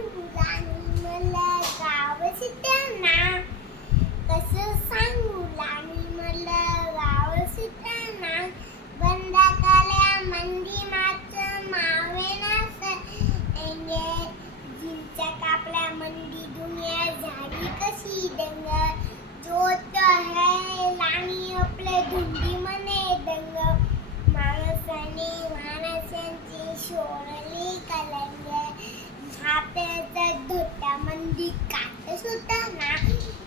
सांगू राणी मला गाव सुटना, कसं सांगू राणी मला गाव सुटना. बंदाकाल्या मंदी माझं मावेनास एंगे, जिंच्या कापल्या मंदी दुनिया झाली कशी दंग. जोत है राणी आपले धुंदी मने दंग, माणसाने माणसांची शोरली कलंग. झाप्याच्या धोत्या मंदी काट सुटना,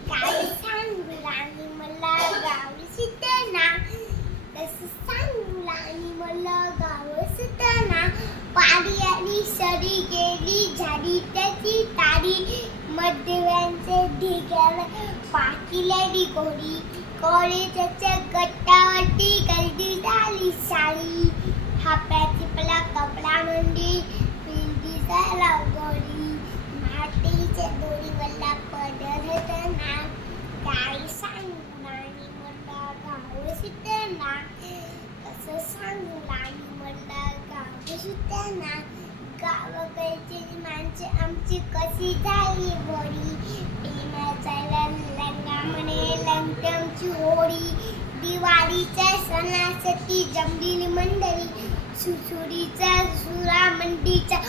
काय सांगू राणी मला गाव सुटना, कसं सांगू राणी मला गाव सुटना. पारी आली सरी गेली झाली त्याची तारी, मध्यव्यांचे ढिग्यावर पाकिलेली गोरी. कॉलेजच्या गट्टावरती गर्दी झाली सारी, हाप्याची पला कपडा मंदी पिंडी झाला गोरी. मातीच्या दोरीवरला पडतना, काय सांगू राणी मला गाव सुटना, कसं सांगू राणी मला गाव सुटना. गावाकडची माणसे आमची कशी झाली बोरी, पिण्याच्या लंगामने लंगटमची होळी. दिवाळीच्या सणासाठी जमलेली मंडळी, सुसुरीच्या सुरा मंडीच्या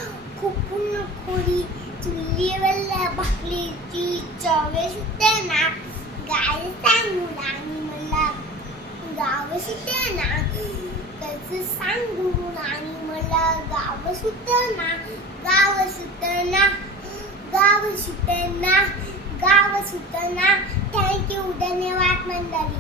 खुपून खोरी. चुलीवरल्या भाकरीची चव सुटना, काय सांगू राणी मला गाव सुटना, कसं सांगू राणी मला गाव सुटना. गाव सुटना, गाव सुटना, गाव सुटना. थँक्यू, धन्यवाद मंडळी.